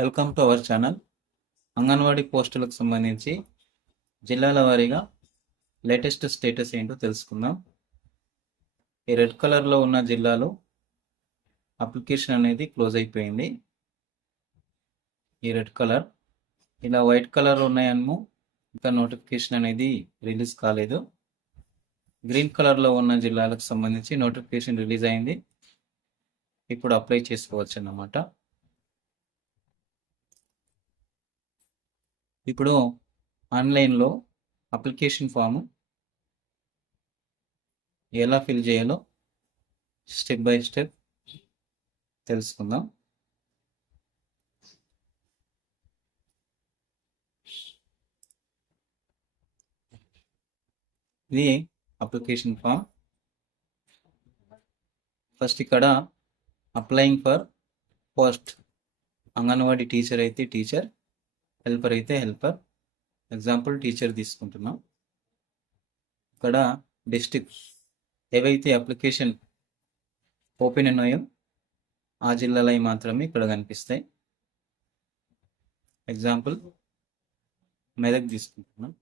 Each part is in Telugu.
Welcome to our channel. Anganwadi పోస్టులకు సంబంధించి జిల్లాల వారీగా లేటెస్ట్ స్టేటస్ ఏంటో తెలుసుకుందాం. ఈ రెడ్ కలర్లో ఉన్న జిల్లాలో అప్లికేషన్ అనేది క్లోజ్ అయిపోయింది. ఈ రెడ్ కలర్, ఇలా వైట్ కలర్ ఉన్నాయేమో ఇంకా నోటిఫికేషన్ అనేది రిలీజ్ కాలేదు. గ్రీన్ కలర్లో ఉన్న జిల్లాలకు సంబంధించి నోటిఫికేషన్ రిలీజ్ అయింది. ఇప్పుడు అప్లై చేసుకోవచ్చు అన్నమాట. ఇప్పుడు ఆన్లైన్లో అప్లికేషన్ ఫామ్ ఎలా ఫిల్ చేయాలో స్టెప్ బై స్టెప్ తెలుసుకుందాం. ఇది అప్లికేషన్ ఫామ్. ఫస్ట్ ఇక్కడ applying for post, anganwadi teacher అయితే టీచర్, హెల్పర్ అయితే హెల్పర్. ఎగ్జాంపుల్ టీచర్ తీసుకుంటున్నాం. ఇక్కడ డిస్ట్రిక్ట్ ఏవైతే అప్లికేషన్ ఓపెన్ ఉన్నాయో ఆ జిల్లాలో మాత్రమే ఇక్కడ కనిపిస్తాయి. ఎగ్జాంపుల్ మెదక్ తీసుకుంటున్నాం.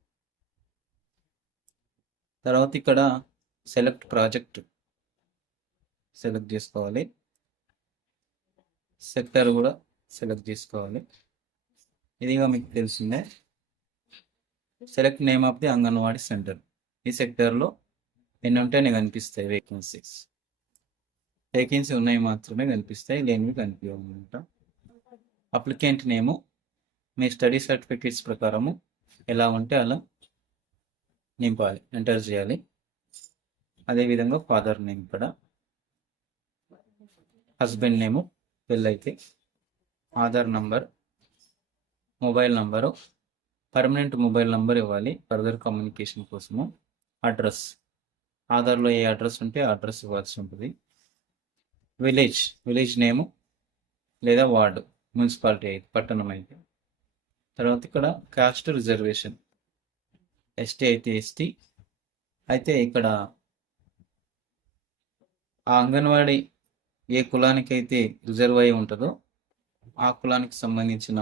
తర్వాత ఇక్కడ సెలెక్ట్ ప్రాజెక్ట్ సెలెక్ట్ చేసుకోవాలి. సెక్టర్ కూడా సెలెక్ట్ చేసుకోవాలి. ఇదిగా మీకు తెలిసిందే. Select name of the anganwadi centre. ఈ సెక్టర్లో ఎన్ని ఉంటేనే కనిపిస్తాయి వేకెన్సీస్. వేకెన్సీ ఉన్నాయి మాత్రమే కనిపిస్తాయి, లేనివి కనిపించమాట. అప్లికెంట్ నేము మీ స్టడీ సర్టిఫికేట్స్ ప్రకారము ఎలా ఉంటే అలా నింపాలి, ఎంటర్ చేయాలి. అదేవిధంగా ఫాదర్ నేమ్, ఇక్కడ హస్బెండ్ నేము పెళ్ళైతే, Aadhaar number, mobile number, permanent mobile number ఇవ్వాలి ఫర్దర్ కమ్యూనికేషన్ కోసము. అడ్రస్, ఆధార్లో ఏ అడ్రస్ ఉంటే ఆ అడ్రస్ ఇవ్వాల్సి ఉంటుంది. విలేజ్ నేము లేదా వార్డు, మున్సిపాలిటీ అయితే, పట్టణం అయితే. తర్వాత ఇక్కడ కాస్ట్ రిజర్వేషన్, ఎస్టీ అయితే ఎస్టీ. అయితే ఇక్కడ ఆ అంగన్వాడీ ఏ కులానికైతే రిజర్వ్ అయి ఉంటుందో ఆ కులానికి సంబంధించిన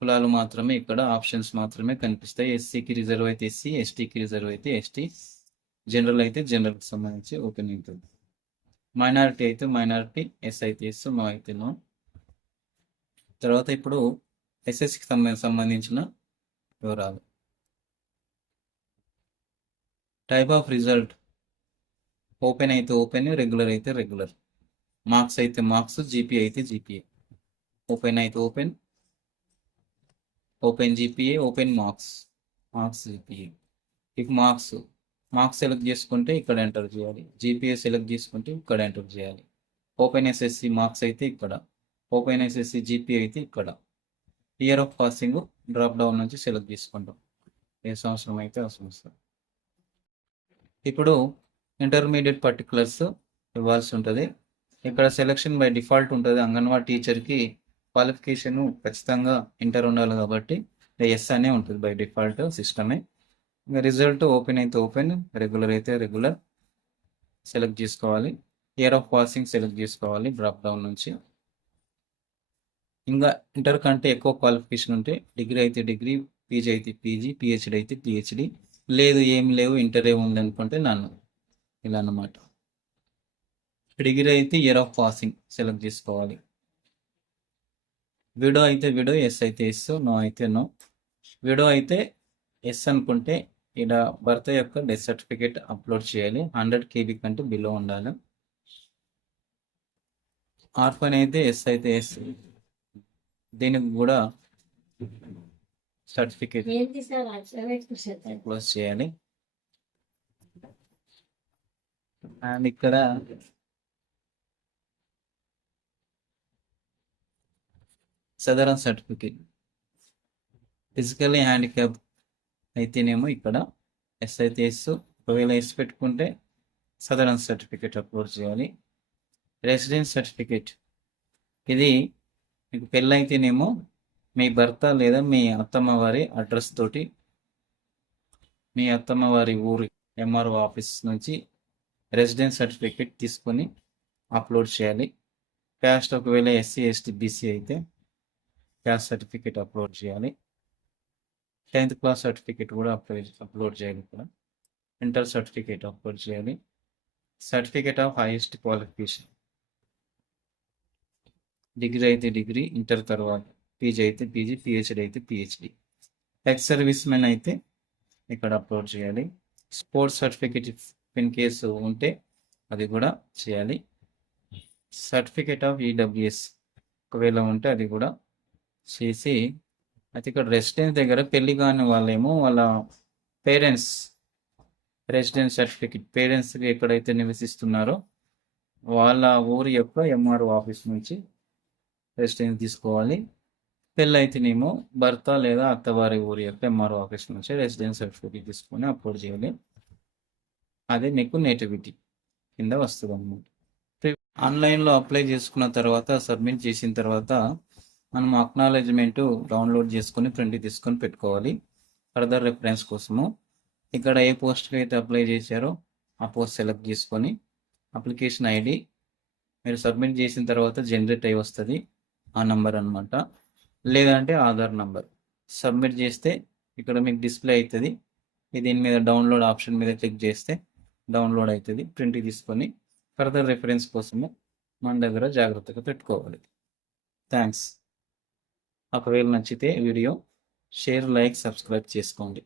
కులాలు మాత్రమే ఇక్కడ ఆప్షన్స్ మాత్రమే కనిపిస్తాయి. ఎస్సీకి రిజర్వ్ అయితే ఎస్సీ, ఎస్టీకి రిజర్వ్ అయితే ఎస్టీ, జనరల్ అయితే జనరల్కి సంబంధించి ఓపెన్ అవుతుంది. మైనారిటీ అయితే మైనారిటీ, ఎస్ అయితే ఎస్, నో అయితే నో. తర్వాత ఇప్పుడు ఎస్ఎస్సికి సంబంధించిన వివరాలు. టైప్ ఆఫ్ రిజల్ట్, ఓపెన్ అయితే ఓపెన్, రెగ్యులర్ అయితే రెగ్యులర్. మార్క్స్ అయితే మార్క్స్, జీపీఏ అయితే జీపీఏ. ఓపెన్ అయితే open, open GPA, open marks, marks GPA. ఇక మార్క్స్ సెలెక్ట్ చేసుకుంటే ఇక్కడ ఎంటర్ చేయాలి. జీపీఏ సెలెక్ట్ చేసుకుంటే ఇక్కడ ఎంటర్ చేయాలి. ఓపెన్ ఎస్ఎస్సి మార్క్స్ అయితే ఇక్కడ, ఓపెన్ ఎస్ఎస్సి జీపీఏ అయితే ఇక్కడ. Year of passing drop down నుంచి సెలెక్ట్ చేసుకుంటాం, ఏ సంవత్సరం అయితే ఆ సంవత్సరం. ఇప్పుడు ఇంటర్మీడియట్ పర్టికులర్స్ ఇవ్వాల్సి ఉంటుంది. ఇక్కడ సెలెక్షన్ బై డిఫాల్ట్ ఉంటుంది. అంగన్వాడీ టీచర్కి క్వాలిఫికేషన్ ఖచ్చితంగా ఇంటర్ ఉండాలి కాబట్టి ఎస్ అనే ఉంటుంది బై డిఫాల్ట్ సిస్టమే. ఇంకా రిజల్ట్ ఓపెన్ అయితే ఓపెన్, రెగ్యులర్ అయితే రెగ్యులర్ సెలెక్ట్ చేసుకోవాలి. ఇయర్ ఆఫ్ పాసింగ్ సెలెక్ట్ చేసుకోవాలి డ్రాప్ డౌన్ నుంచి. ఇంకా ఇంటర్ కంటే ఎక్కువ క్వాలిఫికేషన్ ఉంటే డిగ్రీ అయితే డిగ్రీ, పీజీ అయితే పీజీ, పిహెచ్డి అయితే పిహెచ్డి. లేదు ఏం లేవు ఇంటర్ ఉంది అనుకుంటే నన్ను, ఇలా అన్నమాట. డిగ్రీ అయితే ఇయర్ ఆఫ్ పాసింగ్ సెలెక్ట్ చేసుకోవాలి. విడో అయితే విడో, ఎస్ అయితే ఎస్, నో అయితే నో. విడో అయితే ఎస్ అనుకుంటే ఇక్కడ భర్త యొక్క డెత్ సర్టిఫికేట్ అప్లోడ్ చేయాలి. 100 KB కంటే బిలో ఉండాలి. ఆర్ఫన్ అయితే ఎస్ అయితే ఎస్, దీనికి కూడా సర్టిఫికేట్ క్లోజ్ చేయాలి. అండ్ ఇక్కడ సదరన్ సర్టిఫికేట్, ఫిజికల్లీ హ్యాండిక్యాప్ అయితేనేమో ఇక్కడ ఎస్ అయితే ఎస్, ఒకవేళ ఎస్ పెట్టుకుంటే సదరన్ సర్టిఫికేట్ అప్లోడ్ చేయాలి. రెసిడెన్స్ సర్టిఫికేట్, ఇది మీకు పెళ్ళైతేనేమో మీ భర్త లేదా మీ అత్తమ్మ వారి అడ్రస్ తోటి మీ అత్తమ్మ వారి ఊరి ఎంఆర్ఓ ఆఫీస్ నుంచి రెసిడెన్స్ సర్టిఫికేట్ తీసుకొని అప్లోడ్ చేయాలి. క్యాస్ట్ ఒకవేళ ఎస్సీ ఎస్టీ బీసీ అయితే క్యాస్ట్ సర్టిఫికేట్ అప్లోడ్ చేయాలి. 10th క్లాస్ సర్టిఫికేట్ కూడా అప్లోడ్ చేయాలి. ఇక్కడ ఇంటర్ సర్టిఫికేట్ అప్లోడ్ చేయాలి. Certificate of highest qualification, degree అయితే డిగ్రీ, ఇంటర్ తర్వాత పీజీ అయితే పీజీ, పిహెచ్డి అయితే పిహెచ్డి. ఎక్స్ సర్వీస్ మెన్ అయితే ఇక్కడ అప్లోడ్ చేయాలి. స్పోర్ట్స్ సర్టిఫికేట్ ఇన్ కేసు ఉంటే అది కూడా చేయాలి. సర్టిఫికేట్ ఆఫ్ ఈడబ్ల్యూఎస్ ఒకవేళ ఉంటే అది కూడా చేసి, అయితే ఇక్కడ రెసిడెన్స్ దగ్గర పెళ్లి కాని వాళ్ళేమో వాళ్ళ పేరెంట్స్ రెసిడెన్స్ సర్టిఫికేట్, పేరెంట్స్ ఎక్కడైతే నివసిస్తున్నారో వాళ్ళ ఊరి యొక్క ఎంఆర్ఓ ఆఫీస్ నుంచి రెసిడెన్స్ తీసుకోవాలి. పెళ్ళి అయితేనేమో భర్త లేదా అత్తవారి ఊరి యొక్క ఎంఆర్ఓ ఆఫీస్ నుంచి రెసిడెన్స్ సర్టిఫికేట్ తీసుకొని అప్లోడ్ చేయాలి. అదే మీకు నేటివిటీ కింద వస్తుంది అన్నమాట. ఆన్లైన్లో అప్లై చేసుకున్న తర్వాత, సబ్మిట్ చేసిన తర్వాత మనం అక్నాలెడ్జ్మెంట్ డౌన్లోడ్ చేసుకొని ప్రింట్ తీసుకొని పెట్టుకోవాలి ఫర్దర్ రెఫరెన్స్ కోసము. ఇక్కడ ఏ పోస్ట్కి అయితే అప్లై చేశారో ఆ పోస్ట్ సెలెక్ట్ చేసుకొని అప్లికేషన్ ఐడి మీరు సబ్మిట్ చేసిన తర్వాత జనరేట్ అయి వస్తుంది ఆ నంబర్ అనమాట. లేదంటే ఆధార్ నంబర్ సబ్మిట్ చేస్తే ఇక్కడ మీకు డిస్ప్లే అవుతుంది. దీని మీద డౌన్లోడ్ ఆప్షన్ మీద క్లిక్ చేస్తే డౌన్లోడ్ అవుతుంది. ప్రింట్ తీసుకొని ఫర్దర్ రెఫరెన్స్ కోసము మన దగ్గర జాగ్రత్తగా పెట్టుకోవాలి. థ్యాంక్స్. ఒకవేళ నచ్చితే వీడియో షేర్, లైక్, సబ్స్క్రైబ్ చేసుకోండి.